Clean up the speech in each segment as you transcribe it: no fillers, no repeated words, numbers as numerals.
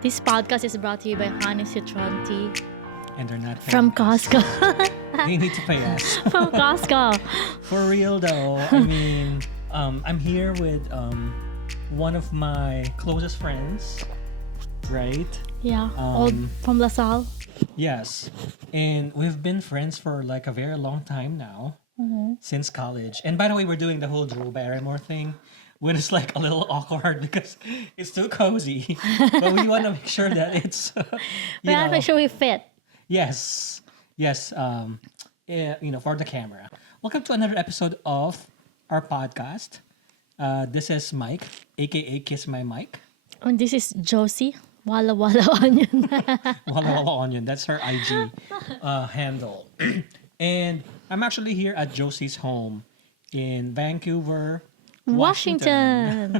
This podcast is brought to you by Honey Citron Tea And they're not from paying us. Costco. They need to pay us. From Costco. For real though, I mean, I'm here with one of my closest friends, right? Yeah, all from LaSalle. Yes. And we've been friends for like a very long time now, since college. And by the way, we're doing the whole Drew Barrymore thing, when it's like a little awkward because it's too cozy. But we want to make sure that it's, We have to make sure we fit. yes, yes, for the camera. Welcome to another episode of our podcast. This is Mike, aka Kiss My Mike. And this is Jocy. Walla Walla Onion. Walla Walla Onion. That's her IG handle. And I'm actually here at Jocy's home in Vancouver, Washington.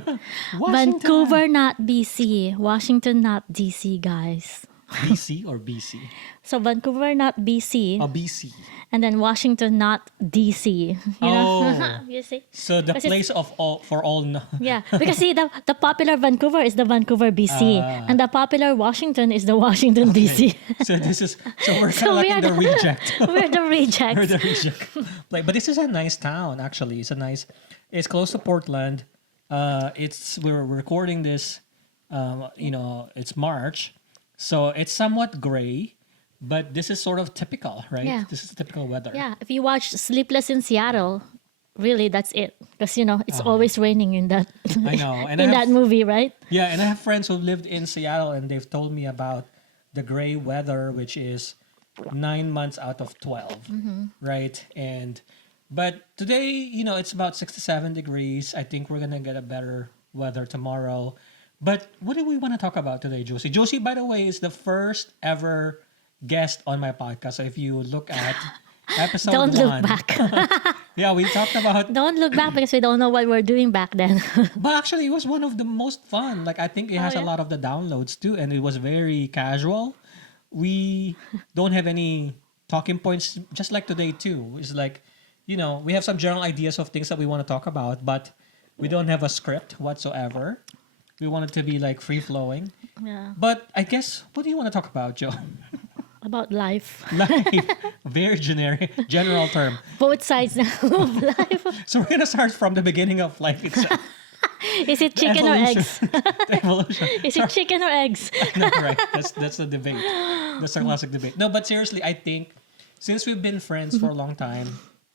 Washington. Vancouver, not BC. Washington, not DC, guys. BC or BC? So Vancouver, not BC. Oh, BC. And then Washington, not DC. You know? Oh. You see? So the Because place of all for all. Yeah, because see, the popular Vancouver is the Vancouver, BC, and the popular Washington is the Washington, DC. So we're kind of like in the reject. We're the rejects. We're the reject. But this is a nice town actually. It's close to Portland. We're recording this. It's March, so it's somewhat gray. But this is sort of typical, right? Yeah. This is typical weather. Yeah, if you watch Sleepless in Seattle, really that's it. Because it's always raining in that. I know. And in that movie, right? Yeah, and I have friends who lived in Seattle, and they've told me about the gray weather, which is 9 months out of 12, right? But today, it's about 67 degrees. I think we're gonna get a better weather tomorrow. But what do we want to talk about today, Jocy? Jocy, by the way, is the first ever guest on my podcast. So if you look at episode Don't 1, look back. yeah, we talked about. Don't look back because we don't know what we're doing back then. But actually, it was one of the most fun. Like I think it has a yeah? lot of the downloads too, and it was very casual. We don't have any talking points, just like today too. It's like, we have some general ideas of things that we want to talk about, but we don't have a script whatsoever. We want it to be like free flowing. Yeah. But I guess, what do you want to talk about, Joe? About life. Life, very general term. Both sides now of life. So we're gonna start from the beginning of life itself. Is it chicken or eggs? The evolution. Is it chicken or eggs? No, right. That's a debate. That's a classic debate. No, but seriously, I think since we've been friends for a long time,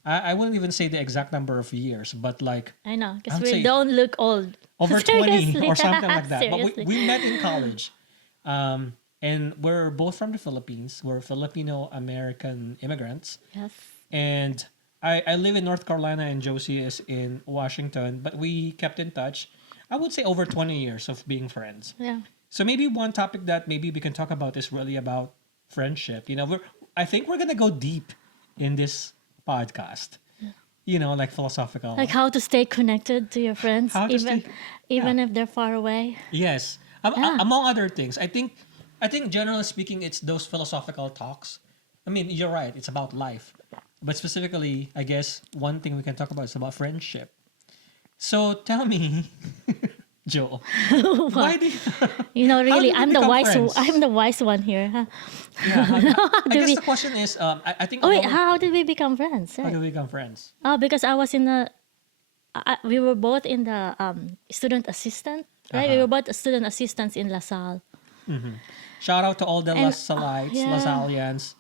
I wouldn't even say the exact number of years, but like I know, because I'd we say don't look old. over 20 Seriously. or something like that. But Seriously. we met in college. And we're both from the Philippines. We're Filipino American immigrants. Yes. And I live in North Carolina and Jocy is in Washington, but we kept in touch. I would say over 20 years of being friends. Yeah. So maybe one topic that maybe we can talk about is really about friendship. I think we're gonna go deep in this podcast. Like philosophical. Like how to stay connected to your friends, How to even if they're far away. Yes. Yeah. Among other things, I think generally speaking, it's those philosophical talks. I mean, you're right. It's about life, but specifically, I guess one thing we can talk about is about friendship. So tell me, Joe, why did Really, did we I'm the become wise. friends? I'm the wise one here. Huh? I guess the question is, I think. Oh wait, how did we become friends? how did we become friends? Oh, because I was in the. We were both in the student assistant, right? We were both student assistants in LaSalle. Shout out to all the And, LaSallites, yeah. LaSallians,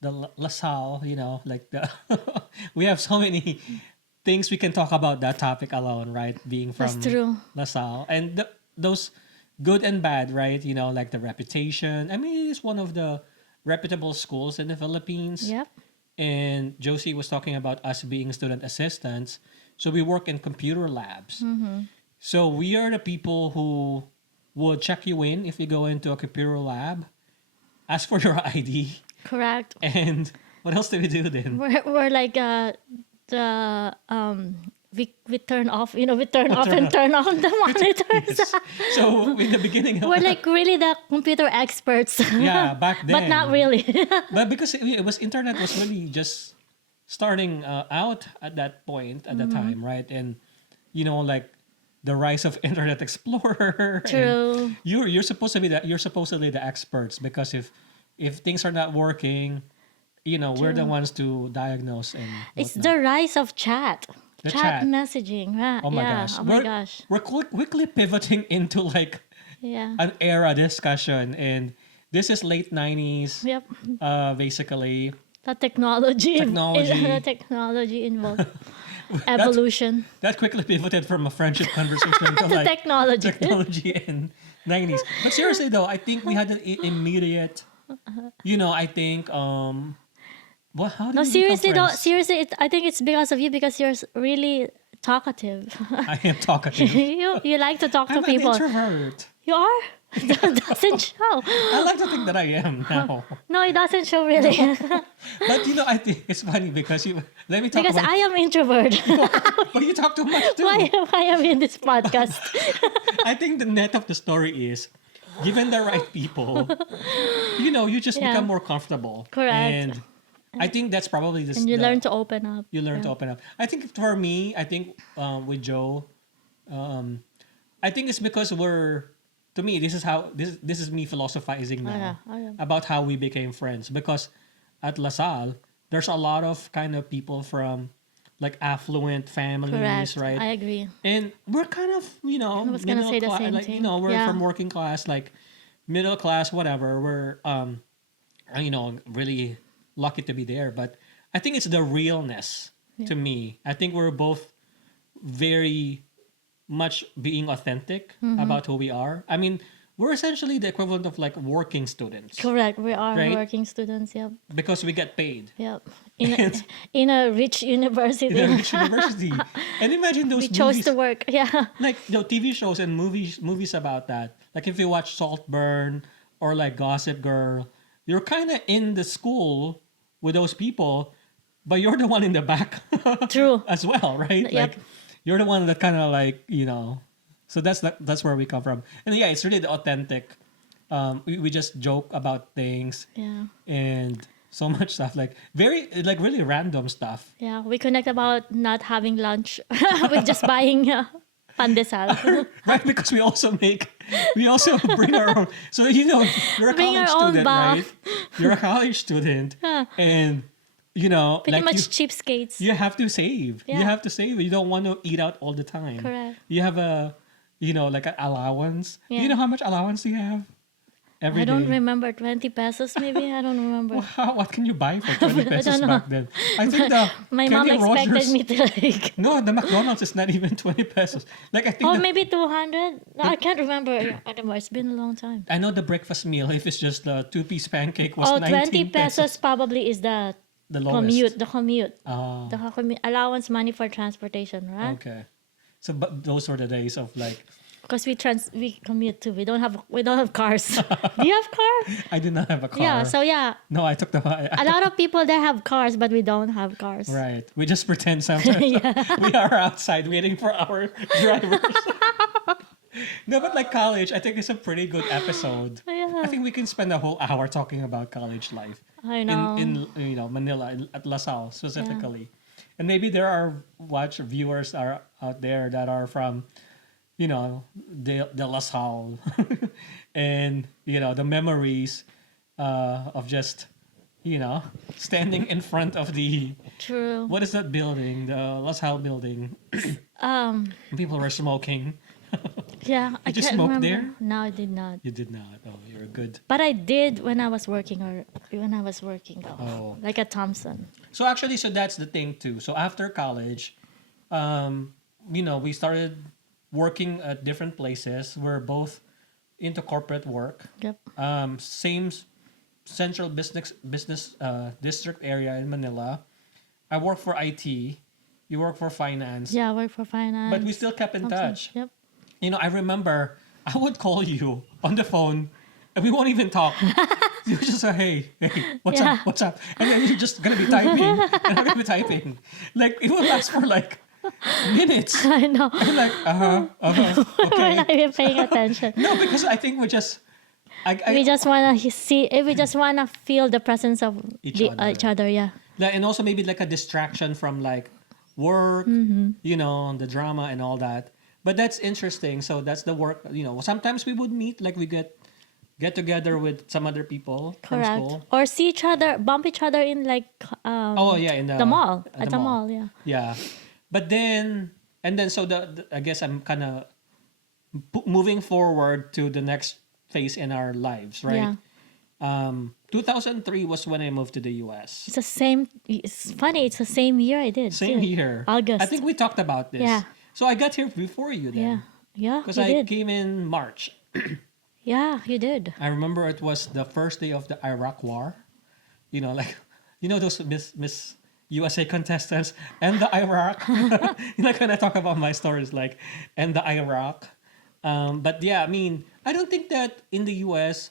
the LaSalle. Like the. We have so many things we can talk about that topic alone, right? Being from That's true. LaSalle and those good and bad, right? Like the reputation. I mean, it's one of the reputable schools in the Philippines. Yep. And Jocy was talking about us being student assistants. So we work in computer labs. So we are the people who would check you in if you go into a computer lab, ask for your ID, Correct. and what else do we do then? We're like the we turn off. We turn off and turn on the monitors. Yes. So in the beginning, We're like really the computer experts. yeah, back then, But not really. But because internet was really just starting out at that point at the time, right? And like the rise of Internet Explorer. And True. you're supposed to be you're supposedly the experts, because if things are not working, we're the True. ones to diagnose and It's whatnot. the rise of chat. The Chat chat. messaging. Right? Oh my Yeah. gosh. Oh my gosh. We're quickly pivoting into like Yeah. an era discussion, and this is late 90s, Yep. basically. The technology. Technology. The technology involved. Evolution. That quickly pivoted from a friendship conversation to The like technology. technology in 90s. But seriously though, I think we had an immediate, I think, well, how did No, we become seriously though. friends? Seriously, I think it's because of you, because you're really talkative. I am talkative. you like to talk to I'm an people. introvert. You are? That doesn't show. I like to think that I am now. No, it doesn't show really. But I think it's funny because let me talk Because about, I am introvert. but you talk too much too. Why am I in this podcast? I think the net of the story is, given the right people, you just Yeah. become more comfortable. Correct. And I think that's probably the And you learn to open up. you learn to open up. I think for me, I think with Joe, I think it's because to me, this is me philosophizing now Yeah. about how we became friends. Because at La Salle, there's a lot of kind of people from like affluent families, Correct. right? I agree. And we're kind of, I was gonna say the same like, thing. we're Yeah. from working class, like middle class, whatever. We're, really lucky to be there. But I think it's the realness to me. I think we're both very much being authentic Mm-hmm. about who we are. I mean, we're essentially the equivalent of like working students Correct. We are Right? working students. Yep. because we get paid Yep. In a rich university. in a rich university. And imagine those We chose movies, to work. Yeah. like TV shows and movies about that. Like if you watch Saltburn or like Gossip Girl, you're kind of in the school with those people, but you're the one in the back True. as well, right? Yep. Like you're the one that kind of like So that's where we come from. And yeah, it's really the authentic. We just joke about things Yeah. and so much stuff, like very like really random stuff. Yeah. We connect about not having lunch. We're just buying pandesal. Right, because we also bring our own. So you're a Bring college our own student, bath. right? You're a college student, and Pretty like much cheapskates. you have to save. You Yeah. have to save. You don't want to eat out all the time. Correct. You have like an allowance. Do you Yeah. know how much allowance you have every I don't day? remember, 20 pesos maybe. I don't remember. What can you buy for 20 pesos don't know. back then? I think the My mom Kenny expected Rogers. me to like. No, the McDonald's is not even 20 pesos. Like I think Oh, maybe 200. No, I can't remember anymore. It's been a long time. I know the breakfast meal, if it's just the 2-piece pancake, was Oh, 19 20 pesos probably is the The lowest. commute. Oh, The allowance money for transportation, right? okay. So, but those were the days of like, Because we commute too. We don't have cars. Do you have car? I did not have a car. Yeah. So yeah, No, I took the. a lot of people they have cars, but we don't have cars. Right. We just pretend sometimes we are outside waiting for our drivers. No, but like college, I think it's a pretty good episode. Yeah. I think we can spend a whole hour talking about college life. I know. In Manila, at La Salle specifically. And maybe there are viewers are out there that are from the La Salle and the memories of just standing in front of the True. what is that building, the La Salle building. People were smoking. Yeah. I Did you can't smoke remember. there? No, I did not. You did not. Oh, you're good. But I did when I was working though. Oh. Like at Thompson. So actually, that's the thing too. So after college, we started working at different places. We're both into corporate work. Yep. Same central business district area in Manila. I work for IT. You work for finance. Yeah, I work for finance. But we still kept in Thompson. touch. Yep. I remember I would call you on the phone and we won't even talk. You just say, hey, what's Yeah. up? What's up? And then you're just going to be typing. And I'm going to be typing. Like, it will last for like minutes. I know. I'm like, We're okay. not even paying attention. No, because I think we just, We just wanna see. We just wanna feel the presence of Each the, other. each other. Yeah. and also maybe like a distraction from like work, Mm-hmm. the drama and all that. But that's interesting. So that's the work. Sometimes we would meet, like we get together with some other people from Correct. school. Or see each other, bump each other in like Oh yeah, in the mall. at At the mall, yeah. Yeah, but then so I guess I'm kind of moving forward to the next phase in our lives, right? Yeah. 2003 was when I moved to the US. It's the same. It's funny. It's the same year I did. Same too. year. August. I think we talked about this. Yeah. So I got here before you Yeah. then. Yeah. Because You I did. came in March. Yeah, you did. I remember it was the first day of the Iraq War. Like, those Miss USA contestants and the Iraq. When I talk about my stories, like, and the Iraq. But yeah, I mean, I don't think that in the US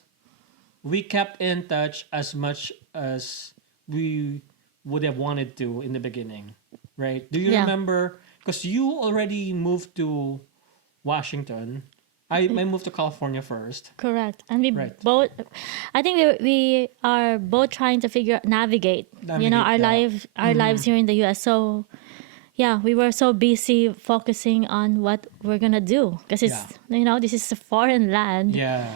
we kept in touch as much as we would have wanted to in the beginning, right? Do you Yeah. remember? Because you already moved to Washington. I moved to California first. Correct. And we Right. both, I think we are both trying to navigate, Navigate our that. lives here in the US. So, yeah, we were so busy focusing on what we're going to do. Because this is a foreign land. Yeah.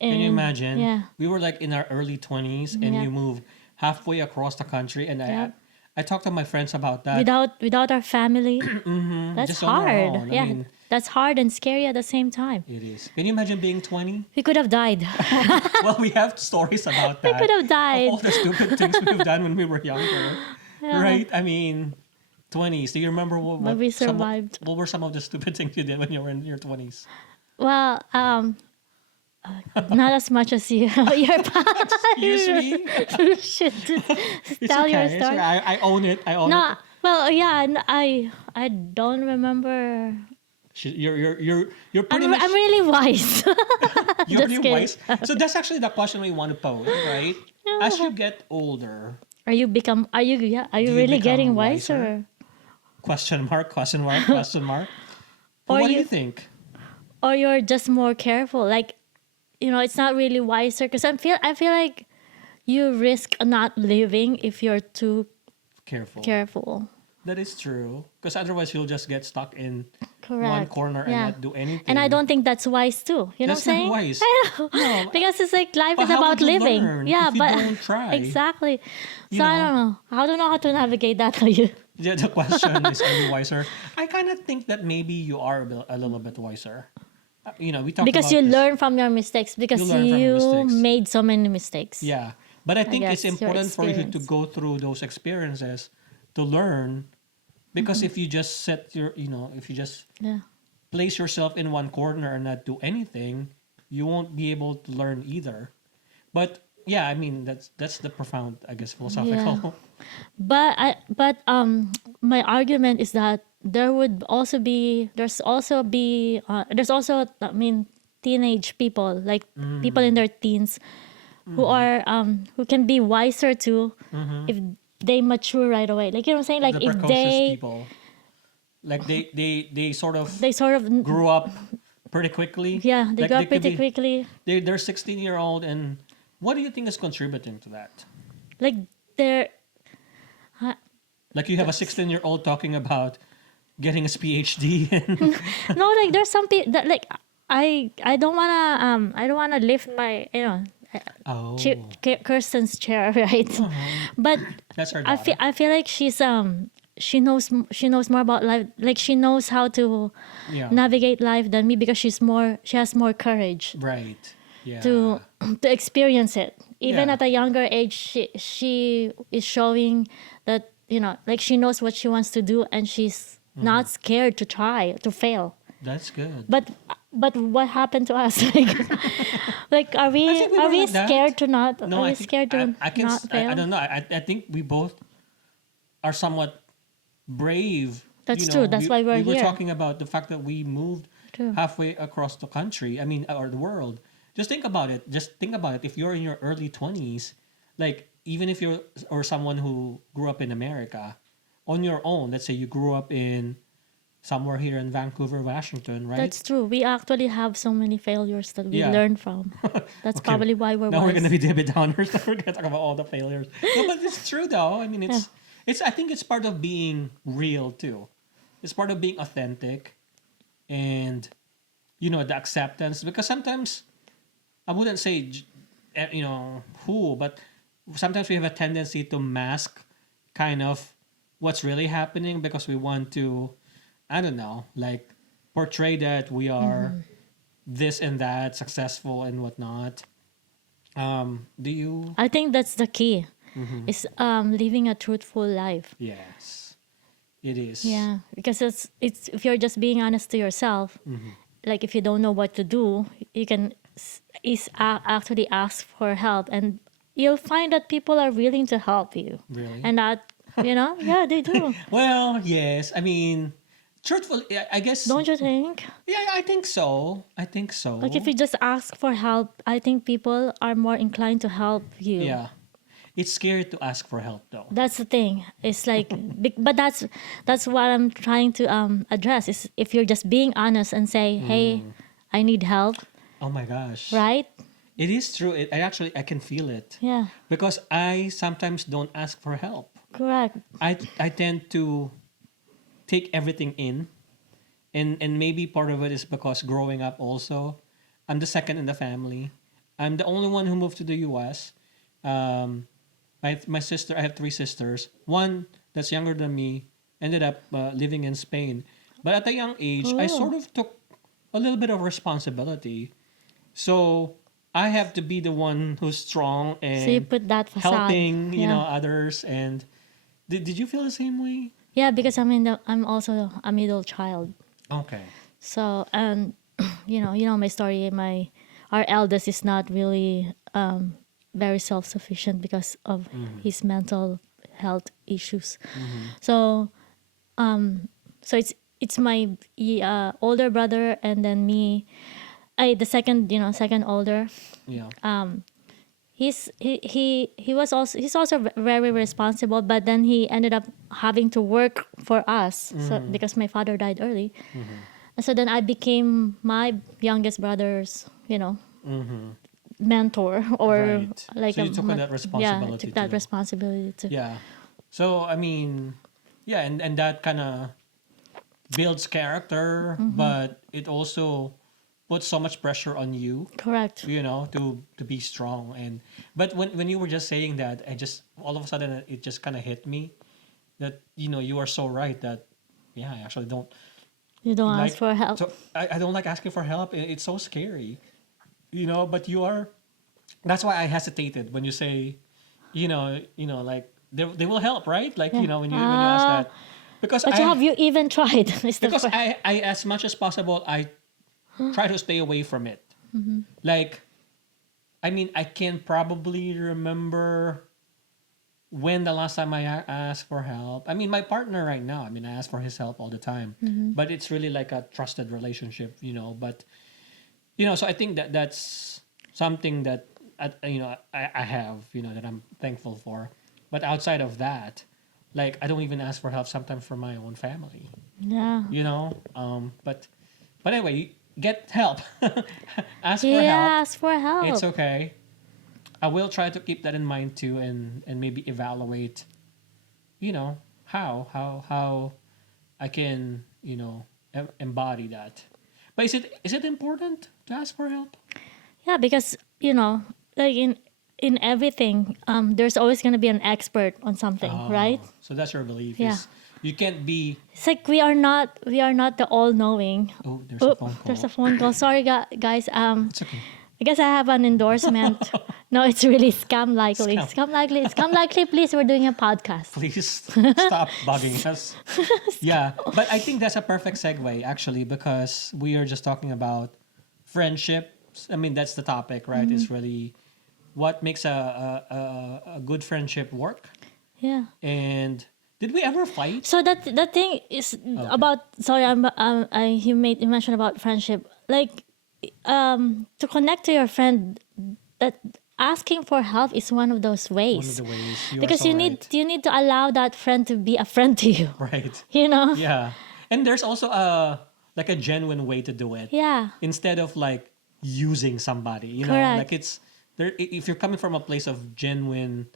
Can you And, imagine? Yeah. We were like in our early 20s and Yeah. you moved halfway across the country. And Yep. I talked to my friends about that. Without our family, that's Just on our hard. own. I Yeah. mean, That's hard and scary at the same time. it is. Can you imagine being 20? We could have died. Well, we have stories about that. We could have died. Of all the stupid things we've done when we were younger. Yeah. Right? I mean, 20s. Do you remember But we survived. What were some of the stupid things you did when you were in your 20s? Well, not as much as you. Your past. Excuse me? You should It's tell okay. your It's story. okay. I own it. I own No, it. well, yeah, I don't remember. You're pretty much I'm really wise. you're just pretty kidding. wise. So that's actually the question we want to pose, right? As you get older, Are you you really become getting wiser? wiser? question mark, question mark, question mark. Or What do you you- think? Or you're just more careful? Like, it's not really wiser because I feel like you risk not living if you're too Careful. careful. That is true. Because otherwise you'll just get stuck in one Correct. corner and Yeah. not do anything. And I don't think that's wise too. You know That's what I'm not saying? wise. I know. No. Because it's like life But is how about would you living. learn Yeah, if you but don't try? exactly. You So I know? don't know. I don't know how to navigate that for you. Yeah, the question is, are you wiser? I kind of think that maybe you are a little bit wiser. We talked Because about you this. learn from your mistakes. Because You learn from your you mistakes. made so many mistakes. Yeah, but I think it's guess your important for you to experience. go through those experiences to learn, because if you just if you just Yeah. place yourself in one corner and not do anything, you won't be able to learn either. But yeah, I mean that's the profound, I guess, philosophical. But my argument is that there's also teenage people, like people in their teens who are who can be wiser too if they mature right away. Like, you know what I'm saying? Like, The if precocious people, like they sort of they sort of grew up pretty quickly. yeah, they Like, grow up could pretty be- quickly. They're 16-year-old, and what do you think is contributing to that? Like, they're Like, you have a 16-year-old talking about getting his PhD and no, like, there's some people that, like, I don't wanna lift my oh, Kirsten's chair, right? But that's her I daughter. feel like she knows more about life. Like, she knows how to Yeah. navigate life than me because she has more courage Right. Yeah. to experience it. Even Yeah. at a younger age, she is showing that, like, she knows what she wants to do and she's Mm-hmm. not scared to try to fail. That's good. But what happened to us? Like, are we I think we were like that. scared to not? No, are I we think scared to I can. not fail? I don't know. I think we both are somewhat brave. That's true. That's why we're we here. were talking about the fact that we moved True. halfway across the country. I mean, or the world. Just think about it. If you're in your early 20s, like, even if you're or someone who grew up in America, on your own. Let's say you grew up in somewhere here in Vancouver, Washington, right? That's true. We actually have so many failures that we Yeah. learn from. That's Okay, probably why we're now we're wise. gonna be Debbie Downers. We're gonna talk about all the failures. No, but it's true though. I mean, it's. I think it's part of being real too. It's part of being authentic. and the acceptance, because sometimes I wouldn't say who, but sometimes we have a tendency to mask kind of what's really happening because we want to, I don't know, like portray that we are this and that, successful and whatnot. Do you? I think that's the key. Is living a truthful life. Yes, it is. Yeah, because it's if you're just being honest to yourself, like if you don't know what to do, you can actually ask for help, and you'll find that people are willing to help you. Really? And that yeah, they do. Well, yes. I mean, truthful. I guess. Don't you think? Yeah, I think so. I think so. Like if you just ask for help, I think people are more inclined to help you. Yeah, it's scary to ask for help though. That's the thing. It's like, but that's what I'm trying to address. Is if you're just being honest and say, "Hey, I need help," Oh my gosh. right? It is true. I can feel it Yeah, because I sometimes don't ask for help. correct. I tend to take everything in, and maybe part of it is because growing up also, I'm the second in the family. I'm the only one who moved to the U.S. My sister, I have three sisters. One that's younger than me ended up living in Spain, but at a young age, I Oh. sort of took a little bit of responsibility. So I have to be the one who's strong So you and put that facade. helping, Yeah. others. And did you feel the same way? Yeah, because I'm also a middle child. Okay. So and you know my story. Our eldest is not really very self sufficient because of his mental health issues. So so it's my older brother and then me. The second second older. Yeah. He's also very responsible, but then he ended up having to work for us so because my father died early. And so then I became my youngest brother's mentor or Right. like So you took on that yeah, I responsibility took that too. responsibility too. Yeah. So I mean, yeah, and that kind of builds character, but it also puts so much pressure on you, Correct. to be strong. And but when you were just saying that, I just all of a sudden it just kind of hit me that you are so right that yeah, I actually don't You don't like ask for help. so I don't like asking for help. It's so scary, but you are. That's why I hesitated when you say, like they will help, right? Like Yeah. when you ask that, because But have you even tried? Is the because first- I as much as possible I try to stay away from it. Like, I mean, I can probably remember when the last time I asked for help. I mean, my partner right now, I mean, I ask for his help all the time, but it's really like a trusted relationship, But so I think that that's something that I have, that I'm thankful for. But outside of that, like I don't even ask for help sometimes from my own family, yeah. But anyway, get help. Ask He for help. asked for help. It's okay. I will try to keep that in mind too, and maybe evaluate, how I can embody that. But is it important to ask for help? Yeah, because like in everything, there's always gonna be an expert on something, right? So that's your belief. Yeah. Is you can't be. It's like we are not the all knowing. Oh, there's a phone call. There's a phone call. Sorry, guys. It's okay. I guess I have an endorsement. No, it's really scam likely. Scam. Scam likely. Scam likely. Please, we're doing a podcast. Please stop bugging us. Yeah, but I think that's a perfect segue actually because we are just talking about friendships. I mean, that's the topic, right? It's really what makes a good friendship work. Yeah. And did we ever fight? So that thing is about. Sorry, you mentioned about friendship. Like, to connect to your friend, that asking for help is one of those ways. One of the ways. You are Because so you need to allow that friend to be a friend to you. right. Yeah. And there's also like a genuine way to do it. Yeah. Instead of like using somebody, Correct. like it's there. If you're coming from a place of genuine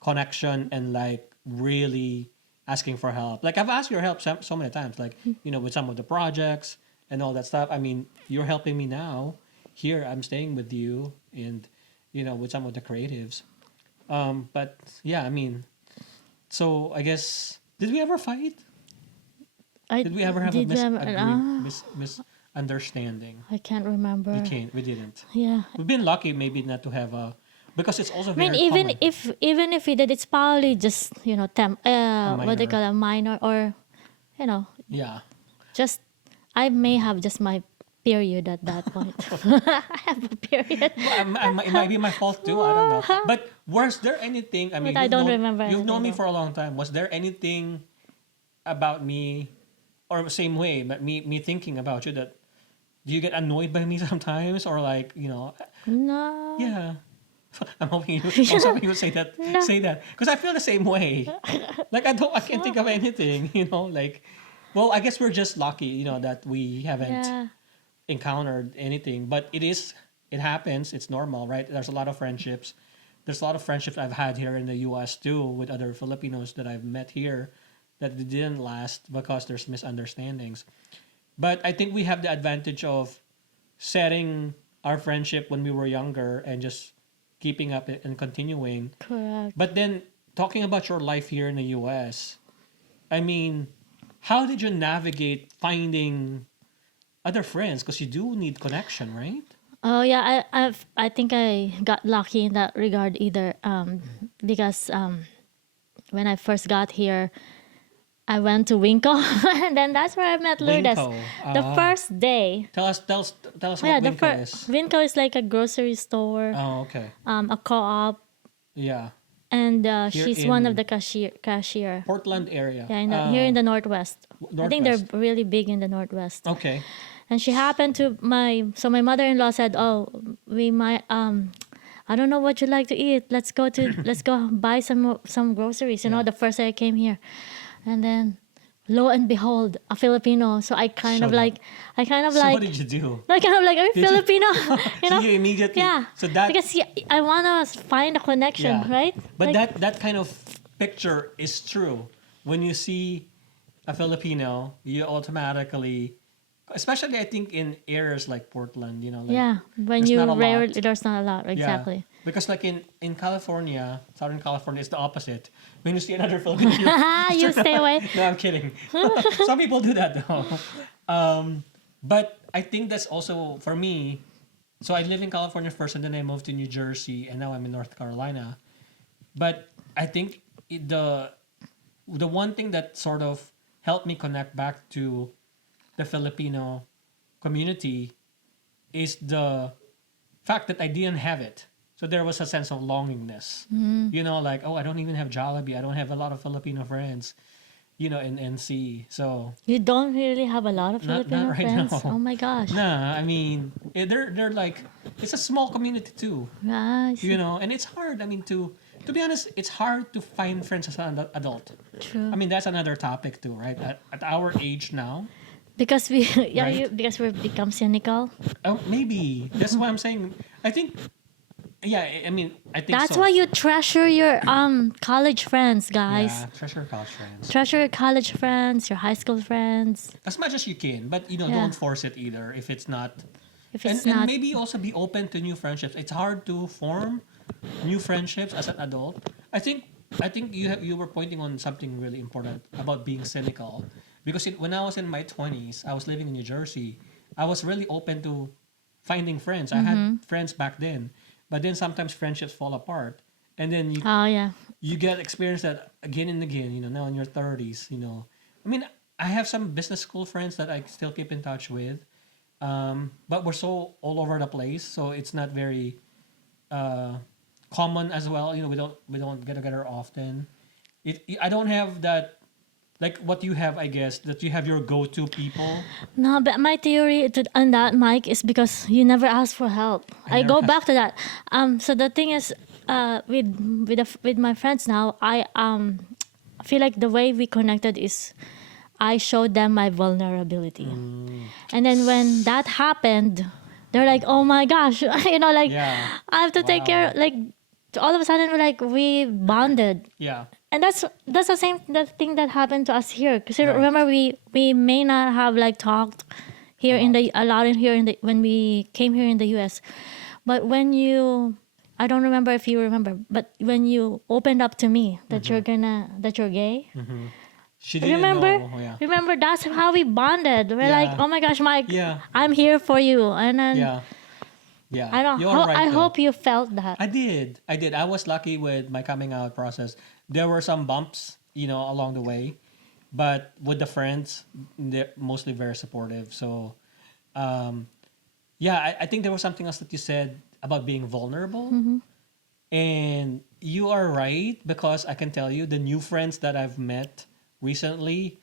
connection and like really asking for help, like I've asked your help so many times, like with some of the projects, and all that stuff. I mean, you're helping me now. Here, I'm staying with you, and with some of the creatives. But yeah, I mean, so I guess did we ever fight? I Did we ever have a did. misunderstanding? I can't remember. We can't. We didn't. Yeah. We've been lucky, maybe not to have a, because it's also I mean, very even common. if we did, it's probably just what they Minor. call a minor, or Yeah. just I may have just my period at that point. I have a period. It might be my fault too. I don't know. But was there anything? I mean, But I don't remember You've known me anything, for a long time. Was there anything about me, or same way, but me thinking about you, that do you get annoyed by me sometimes, or like No. yeah. I'm hoping you would say that. No. Say that, because I feel the same way. Like I can't think of anything. Like, well, I guess we're just lucky, that we haven't Yeah. encountered anything. But it happens. It's normal, right? There's a lot of friendships. There's a lot of friendships I've had here in the U.S. too, with other Filipinos that I've met here, that didn't last because there's misunderstandings. But I think we have the advantage of setting our friendship when we were younger and just keeping up and continuing. Correct. But then talking about your life here in the US, I mean, how did you navigate finding other friends? Because you do need connection, right? Oh yeah, I think I got lucky in that regard either. Because when I first got here, I went to Winko, and then that's where I met Lourdes. Winko. The first day. Tell us what Yeah, the Winko is. first Winko is like a grocery store, Oh, okay. a co-op, Yeah. and Here she's one in- of the cashier. Portland area. Yeah, here in the Northwest. I think they're Northwest. really big in the Northwest. Okay. And she happened to my mother-in-law said, "Oh, we might I don't know what you like to eat. Let's go buy some groceries." The first day I came here, and then lo and behold, a Filipino. So I kind of Showed like, So what did you do? are you Did you- Filipino? So you immediately. Yeah. So that. Because I wanna find a connection, Yeah. right? But Like, that kind of picture is true. When you see a Filipino, you automatically, especially I think in areas like Portland, like, yeah, when there's you not a rarely, lot. there's not a lot, yeah. exactly. Because like in California, Southern California, it's the opposite. When you see another Filipino, You stay away. No, I'm kidding. Some people do that though. But I think that's also for me. So I live in California first, and then I moved to New Jersey, and now I'm in North Carolina. But I think the one thing that sort of helped me connect back to the Filipino community is the fact that I didn't have it. So there was a sense of longingness. Like, oh, I don't even have Jollibee. I don't have a lot of Filipino friends, in NC. So, You don't really have a lot of Not- Filipino not right friends. now. Oh my gosh. nah, I mean, they're like, it's a small community too, Ah, I see. and it's hard. I mean, to be honest, it's hard to find friends as an adult. True. I mean, that's another topic too, right? At our age now, Because we Right? because we've become cynical. oh, maybe that's why I'm saying. I think, yeah. I mean, I think That's so. why you treasure your college friends, guys. Yeah, treasure college friends Treasure your college friends, your high school friends. as much as you can, but Yeah. don't force it either if it's not. If And, it's and not, maybe also be open to new friendships. It's hard to form new friendships as an adult. I think you were pointing on something really important about being cynical, because when I was in my 20s, I was living in New Jersey. I was really open to finding friends. I had friends back then, but then sometimes friendships fall apart, and then oh yeah, you get experience that again and again. Now in your 30s. I mean, I have some business school friends that I still keep in touch with, but we're so all over the place, so it's not very common as well. We don't get together often. I don't have that, like what you have, I guess, that you have your go-to people. no. But my theory on that, Mike, is because you never ask for help. I never go ask- back to that. So the thing is, with my friends now, I feel like the way we connected is I showed them my vulnerability. And then when that happened, they're like, "Oh my gosh," like Yeah, I have to take Wow. care. Like all of a sudden, we bonded, yeah, and that's the thing that happened to us here. Because Right. remember, we may not have like talked here in the a lot in here in the when we came here in the U.S. But when you, I don't remember if you remember, but when you opened up to me that you're gay, She didn't remember? know. Yeah. Remember, that's how we bonded. We're like, Yeah. oh my gosh, Mike, Yeah. I'm here for you. And then Yeah. Yeah. I don't. You're right. I though. hope you felt that. I did. I did. I was lucky with my coming out process. There were some bumps, along the way, but with the friends, they're mostly very supportive. So, yeah, I think there was something else that you said about being vulnerable. And you are right, because I can tell you the new friends that I've met recently,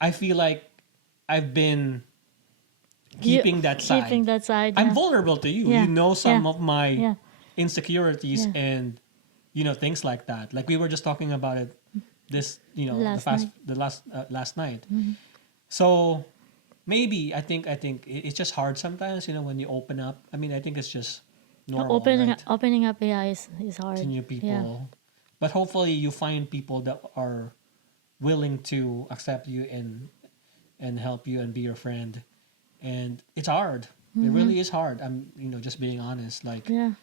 I feel like I've been keeping that side. Keeping that side. I'm Yeah. vulnerable to you. Yeah. You know some Yeah. of my Yeah. insecurities Yeah. and things like that. Like we were just talking about it this last night. So maybe I think it's just hard sometimes, when you open up. I mean, I think it's just normal, right? Opening up, yeah, is hard. To new people. Yeah. But hopefully you find people that are willing to accept you and help you and be your friend. And it's hard. It really is hard. I'm just being honest. Like Yeah.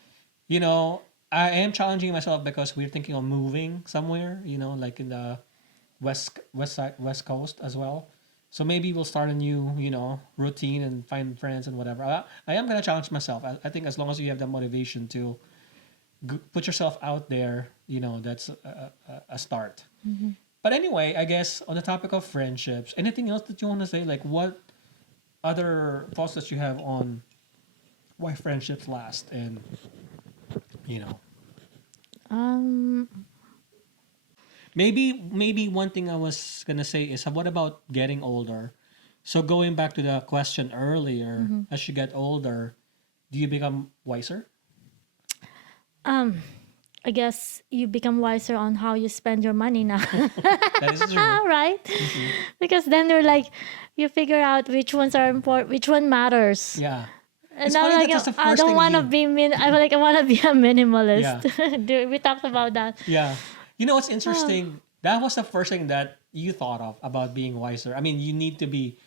I am challenging myself because we're thinking of moving somewhere, like in the west coast as well. So maybe we'll start a new, routine and find friends and whatever. I am gonna challenge myself. I think as long as you have the motivation to put yourself out there, that's a start. But anyway, I guess on the topic of friendships, anything else that you want to say? Like, what other thoughts that you have on why friendships last, and Um. maybe one thing I was gonna say is, what about getting older? So going back to the question earlier, as you get older, do you become wiser? I guess you become wiser on how you spend your money now. That is true. Right? Because then you're like, you figure out which ones are important, which one matters. Yeah. And It's I'm funny like, that that's the I first don't thing want to you- be I want to be a minimalist. We talked about that. Yeah. You know what's interesting? That was the first thing that you thought of about being wiser. I mean, you need to be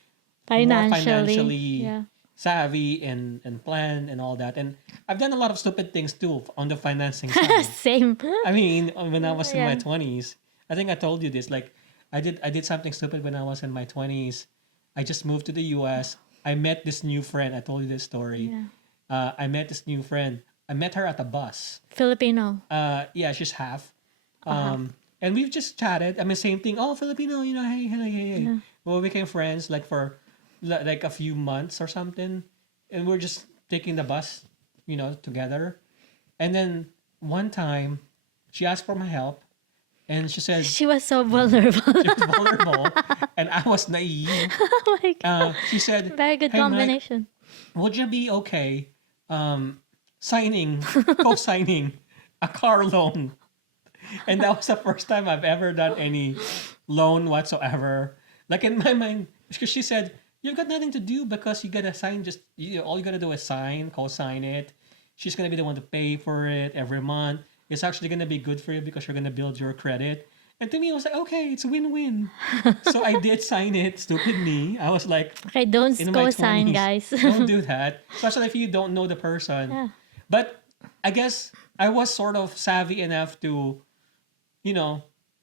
more financially Yeah. savvy and plan and all that. And I've done a lot of stupid things too on the financing side. Same. I mean, when I was in my Yeah. 20s, I think I told you this. Like, I did something stupid when I was in my 20s. I just moved to the U.S. I met this new friend. I told you this story. Yeah. I met this new friend. I met her at a bus. Filipino. Yeah, she's half. And we've just chatted. I mean, same thing. Oh, Filipino, hey. Well, we became friends like for like a few months or something, and we're just taking the bus, together. And then one time, she asked for my help, and she said She was so vulnerable. she was vulnerable, and I was naive. Oh my God. She said, Very good "Hey, Mike, combination. would you be okay co-signing a car loan?" And that was the first time I've ever done any loan whatsoever. Like in my mind, because she said, "You've got nothing to do because you gotta sign. All you gotta do is co-sign it. She's gonna be the one to pay for it every month. It's actually gonna be good for you because you're gonna build your credit." And to me, I was like, "Okay, it's a win-win." So I did sign it. Stupid me. I was like, Okay, don't in my co-sign, 20s. guys. Don't do that, especially if you don't know the person. Yeah. But I guess I was sort of savvy enough to,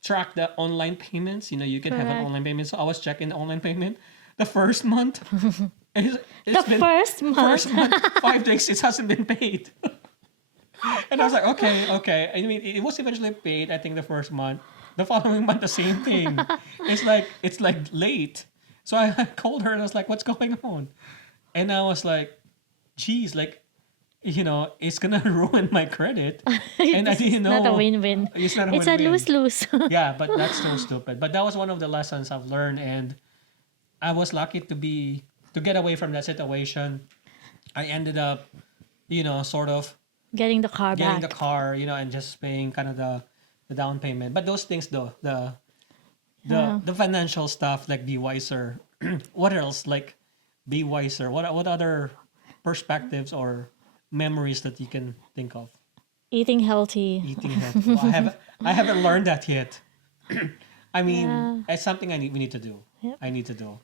track the online payments. You can have an Correct. online payment. So I was checking the online payment. The first month, The first month. first month, 5 days, it hasn't been paid. And I was like, okay. I mean, it was eventually paid. I think the first month. The following month, the same thing. It's like late. So I called her and I was like, "What's going on?" And I was like, "Geez, like, it's gonna ruin my credit." And I didn't know. Not a win-win. It's not a It's a win-win. lose-lose. Yeah, but that's so stupid. But that was one of the lessons I've learned, and I was lucky to get away from that situation. I ended up, sort of Getting the car getting back. the car, and just paying kind of the down payment. But those things, though, the financial stuff, like be wiser. What else? Like be wiser. What other perspectives or memories that you can think of? Eating healthy. Eating healthy. Well, I haven't learned that yet. I mean, Yeah. it's something we need to do. Yep. I need to do,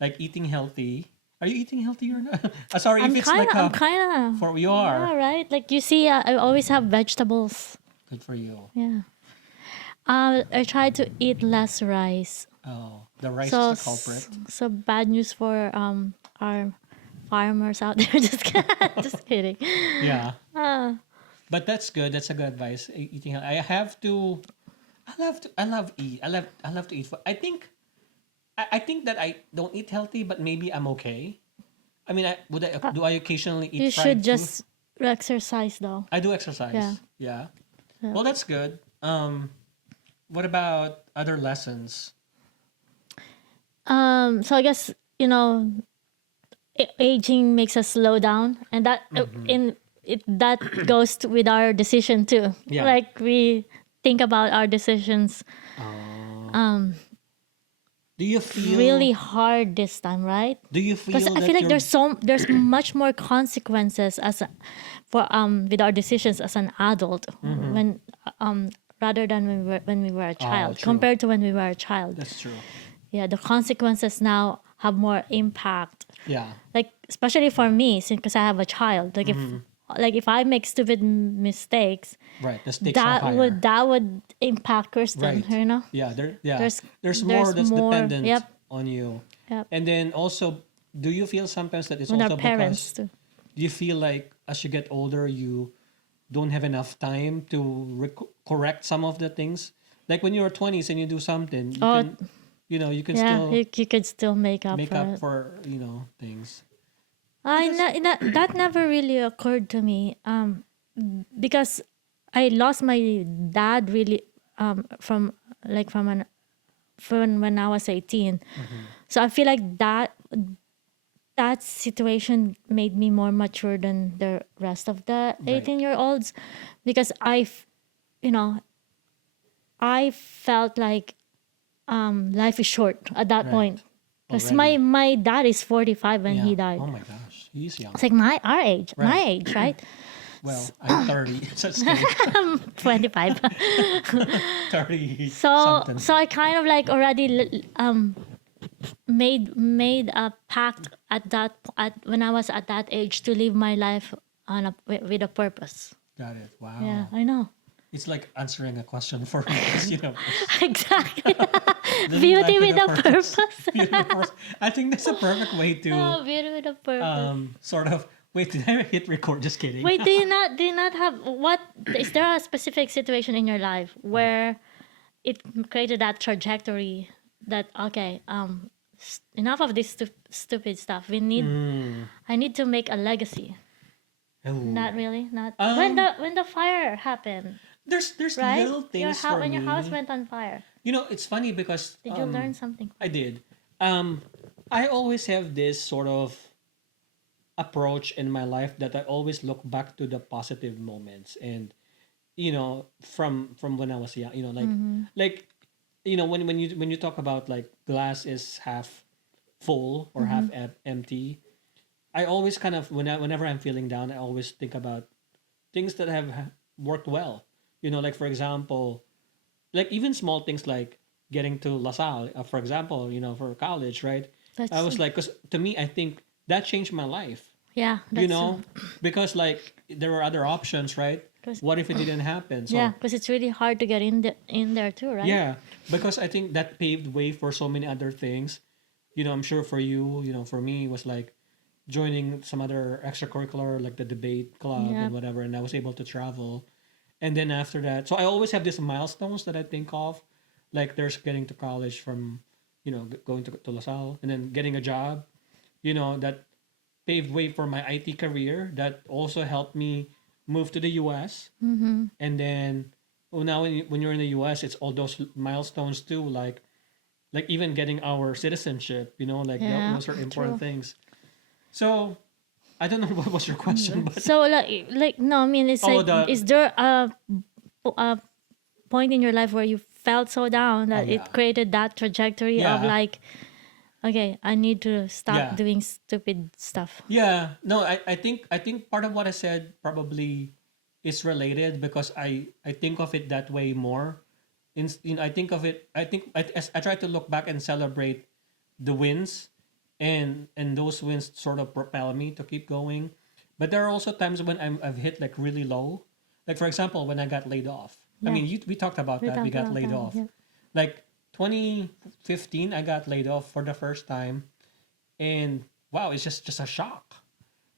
like eating healthy. Are you eating healthy or not? Sorry, if I'm it's kind like of, I'm kind of. for you Yeah, are. right. Like you see, I always have vegetables. Good for you. Yeah. I try to eat less rice. Oh, the rice is So the culprit. so bad news for our farmers out there. Just kidding. Yeah, Uh, but that's good. That's a good advice. Eating. I have to. I love to. I love eat. I love to eat food. I think that I don't eat healthy, but maybe I'm okay. I mean, do I occasionally you eat should fried food? just exercise though. I do Yeah. exercise. Yeah. Yeah. Well, that's good. What about other lessons? So I guess aging makes us slow down, and that in it that goes with our decision too. Yeah. Like we think about our decisions Do you feel? really hard this time, right? Do you Because feel I feel that like you're? there's much more consequences for with our decisions as an adult when rather than when we were a child True. compared to when we were a child. That's true. Yeah, the consequences now have more impact. Yeah. Like especially for me, because I have a child. If I make stupid mistakes, Right. The stakes are higher. that would impact Kristen. Right. You know. Yeah. There's There's more that's more. dependent Yep. on you. Yep. And then also, do you feel sometimes that it's When also our parents because too. do you feel like as you get older, you don't have enough time to correct some of the things? Like when you're 20s and you do something, you can Yeah, still you could still make up make for up it. for things. That never really occurred to me. Because I lost my dad really from like from when I was 18. So I feel like that situation made me more mature than the rest of the Right. 18-year-olds because you know, I felt like life is short at that Right. point. Because Already. my dad is 45 when he died. Oh my gosh, he's young. It's like our age, my Right. age, right? Well, I'm 30. Just kidding. 25. 30 So something. so I kind of like already made a pact at when I was at that age to live my life with a purpose. Got it. Wow. Yeah, I know. It's like answering a question for me. 'Cause, Exactly. living life Beauty with a purpose. Beauty with a purpose. I think that's a perfect way to Oh, beauty with a purpose. sort of. Wait, did I hit record? Just kidding. Wait, do you not have what is there a specific situation in your life where it created that trajectory that okay, enough of this stupid stuff. I need to make a legacy. Ooh. Not really, not Um, when the fire happened, There's right? little things for When me. your house went on fire. It's funny because Did you learn something? I did. I always have this sort of approach in my life that I always look back to the positive moments and from when I was young, like when you talk about like glass is half full or half empty. I always kind of whenever I'm feeling down, I always think about things that have worked well. Like for example, like even small things like getting to LaSalle, for example, for college, right? That's I was like, because to me, I think that changed my life. yeah, that's Because like there were other options, right? 'Cause- What if it didn't happen? So yeah, because it's really hard to get in there too, right? yeah, because I think that paved way for so many other things. I'm sure for you, for me, it was like joining some other extracurricular, like the debate club Yeah. and whatever, and I was able to travel. And then after that, so I always have these milestones that I think of, like there's getting to college from, going to LaSalle, and then getting a job, that paved way for my IT career. That also helped me move to the U.S. And then, now when you're in the U.S., it's all those milestones too, like even getting our citizenship. Like Yeah, those are important true. things. So I don't know what was your question, but So like no, I mean it's Oh, like the- is there a point in your life where you felt so down that yeah. it created that trajectory of Yeah. like, okay, I need to stop Yeah. doing stupid stuff. yeah, no, I think part of what I said probably is related because I think of it that way more. I think of it. I try to look back and celebrate the wins and those wins sort of propel me to keep going. But there are also times when I've hit like really low. Like for example, when I got laid off. I Yeah. mean, we talked about We that. We talked got about laid that. off. Yeah. Like 2015, I got laid off for the first time, and wow, it's just a shock,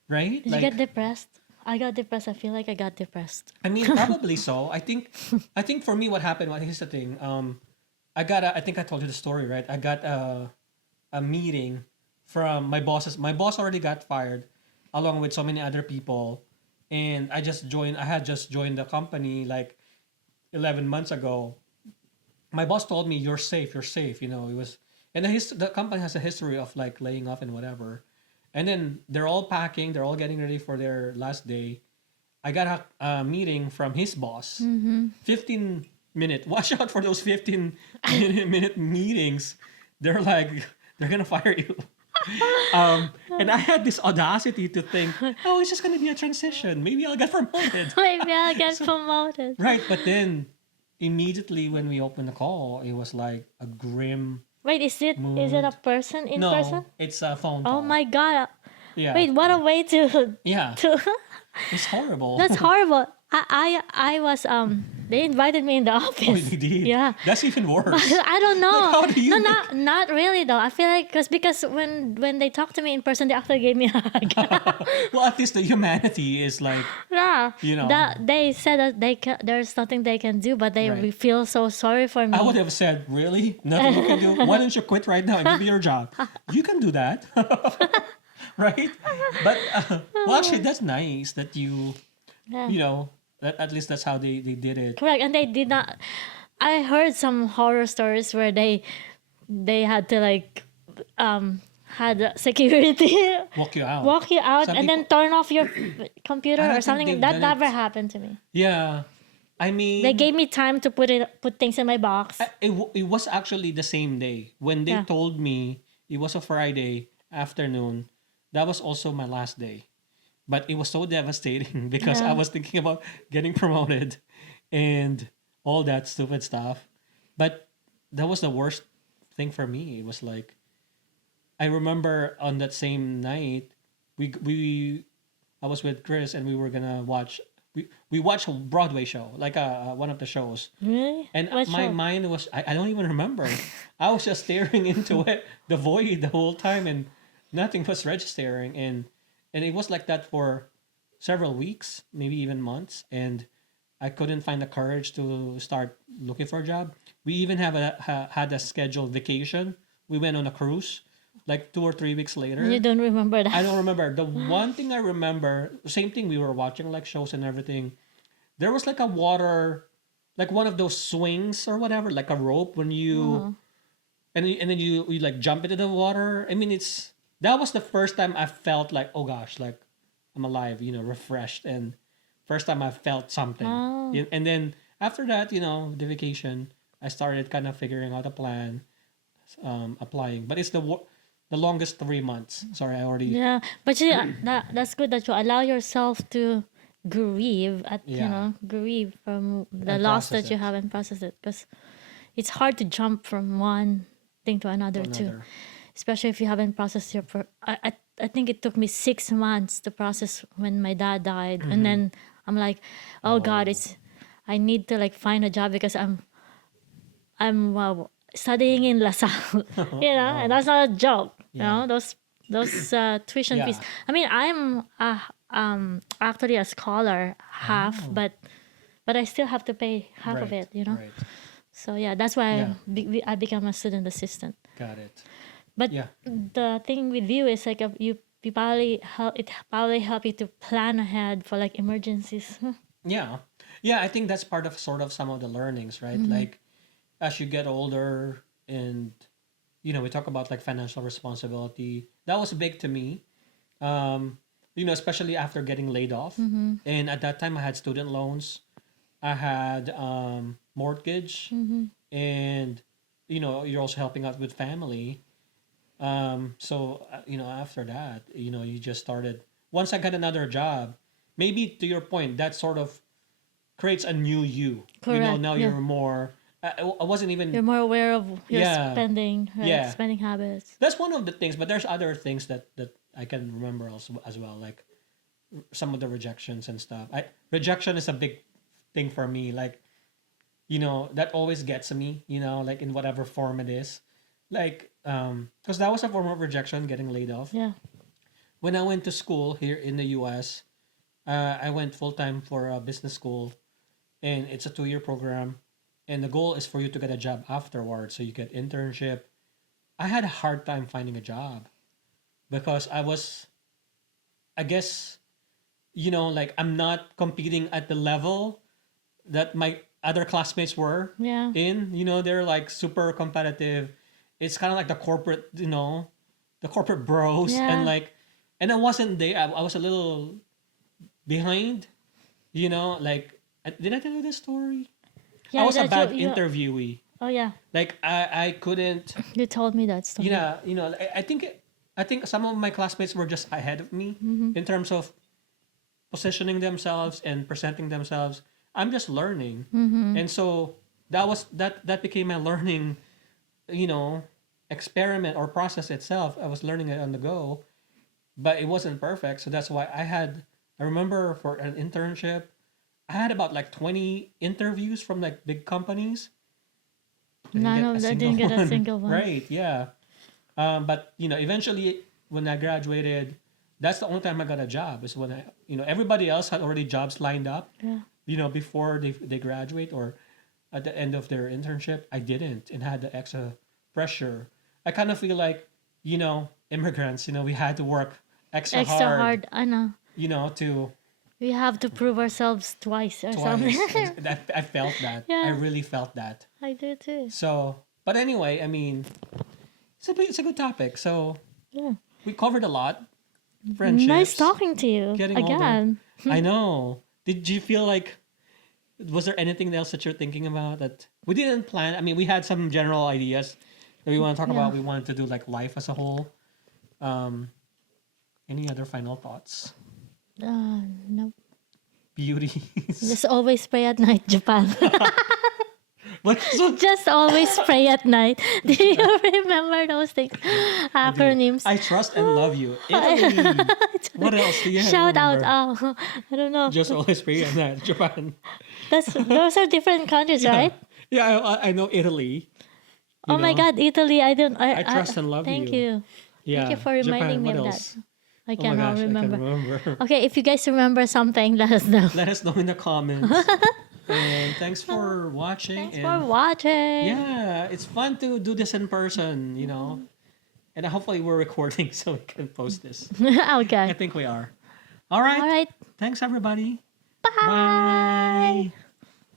right? Did you get depressed? I got depressed. I feel like I got depressed. I mean, probably so. I think for me, what happened. Here's the thing. I think I told you the story, right? I got a meeting from my bosses. My boss already got fired, along with so many other people, and I just joined. I had just joined the company like 11 months ago. My boss told me, "You're safe. You're safe." It was, and the company has a history of like laying off and whatever. And then they're all packing. They're all getting ready for their last day. I got a meeting from his boss. 15-minute. Watch out for those 15-minute meetings. They're like, they're gonna fire you. And I had this audacity to think, oh, it's just gonna be a transition. Maybe I'll get promoted. Maybe I'll get promoted. Right, but then immediately when we opened the call, it was like a grim Wait, is it a mood. person in No, person? it's a phone Oh call. my god. Yeah. Wait, what a way to Yeah, to it's horrible. That's horrible. I was they invited me in the Oh, office. you did. Yeah. That's even worse. I don't know. How do you No, make- not really though. I feel like because when they talked to me in person, they actually gave me a hug. Well, at least the humanity is like, Yeah, That they said that there's nothing they can do, but they Right. feel so sorry for me. I would have said, really? Nothing you can do? Why don't you quit right now and give me your job? You can do that. Right? But, well, actually, that's nice that Yeah. that at least that's how they did it. Correct, and they did not. I heard some horror stories where they had to like had security Walk you out. walk you out Some and then turn off your computer I don't or think something. they've That done never it. happened to me. Yeah. I mean, They gave me time to put things in my box. it was actually the same day. When they Yeah. told me it was a Friday afternoon, that was also my last day. But it was so devastating because I Yeah. was thinking about getting promoted and all that stupid stuff. But that was the worst thing for me. It was like, I remember on that same night, we I was with Chris and we were gonna watch. We watched a Broadway show, like one of the shows, Really? and What my show? mind was I don't even remember. I was just staring into it, the void the whole time, and nothing was registering, and it was like that for several weeks, maybe even months, and I couldn't find the courage to start looking for a job. We even had a scheduled vacation. We went on a cruise, like 2 or 3 weeks later. You don't remember that? I don't remember. The one thing I remember, same thing, we were watching like shows and everything. There was like a water, like one of those swings or whatever, like a rope when you, and then you like jump into the water. I mean, that was the first time I felt like, oh gosh, like I'm alive, refreshed. And first time I felt something. Oh. And then after that, the vacation, I started kind of figuring out a plan, applying. But it's the longest 3 months. Sorry, I already. Yeah, but see, that's good that you allow yourself to grieve Yeah. grieve from the And loss process that you it. haven't processed it because it's hard to jump from one thing to another too, Another. especially if you haven't processed your. I think it took me 6 months to process when my dad died, and then I'm like, oh God, I need to like find a job because I'm studying in LaSalle, and that's not a joke. Yeah. Those tuition Yeah. fees. I mean, I'm actually a scholar half, but I still have to pay half of Right, it. Right. So yeah, that's why Yeah. I become a student assistant. Got it. But Yeah. the thing with you is like you probably help you to plan ahead for like emergencies. Yeah. Yeah, I think that's part of sort of some of the learnings, right? Like as you get older and we talk about like financial responsibility. That was big to me. Especially after getting laid off. And at that time I had student loans. I had mortgage and you're also helping out with family. So after that, you just started once I got another job, maybe to your point, that sort of creates a new you. Correct, Now yeah. you're more I wasn't even. You're more aware of your Yeah. spending, right? Yeah. Spending habits. That's one of the things, but there's other things that I can remember also as well, like some of the rejections and stuff. Rejection is a big thing for me. Like, that always gets me. Like in whatever form it is, like because that was a form of rejection, getting laid off. Yeah. When I went to school here in the U.S., I went full time for a business school, and it's a 2-year program, and the goal is for you to get a job afterwards, so you get internship. I had a hard time finding a job because I guess, like I'm not competing at the level that my other classmates were Yeah. in. They're like super competitive. It's kind of like the corporate, the corporate bros, Yeah. and I wasn't there. I was a little behind, like, did I tell you this story? Yeah. I was a that bad you- interviewee. Oh yeah. Like I couldn't. You told me that story. Yeah, I think some of my classmates were just ahead of me in terms of positioning themselves and presenting themselves. I'm just learning, and so that became my learning, experiment or process itself. I was learning it on the go, but it wasn't perfect. So that's why I remember for an internship, I had about like 20 interviews from like big companies. Didn't get a single one. Right, yeah. But eventually when I graduated, that's the only time I got a job is when everybody else had already jobs lined up, Yeah. before they graduate or at the end of their internship. I didn't and had the extra pressure. I kind of feel like, immigrants, we had to work extra hard, I know. to We have to prove ourselves twice or twice. something. I felt that. Yeah. I really felt that. I do too. So, but anyway, I mean, it's a good topic. So Yeah. we covered a lot. Friendships. Nice talking to you Getting older. again. I know. Did you feel like, was there anything else that you're thinking about that we didn't plan? I mean, we had some general ideas that we want to talk about. We wanted to do like life as a whole. Any other final thoughts? No. Beauties. Just always pray at night, Japan. So Just always pray at night. Do you remember those things? Acronyms. I trust and love you. Italy. What else do you Shout out. remember? I don't know. Just always pray at night. Japan. Those are different countries, right? Yeah, I know Italy. Oh my God, Italy! I don't. I trust and love thank you. you. Yeah. Thank you for reminding Japan, me what of else? that. I Oh my cannot gosh, remember. I can remember. Okay, if you guys remember something, let us know. Let us know in the comments. And thanks for watching. Thanks and for watching. yeah, it's fun to do this in person, And hopefully we're recording so we can post this. I Okay. think we are. All right. All right. Thanks everybody. Bye. Bye.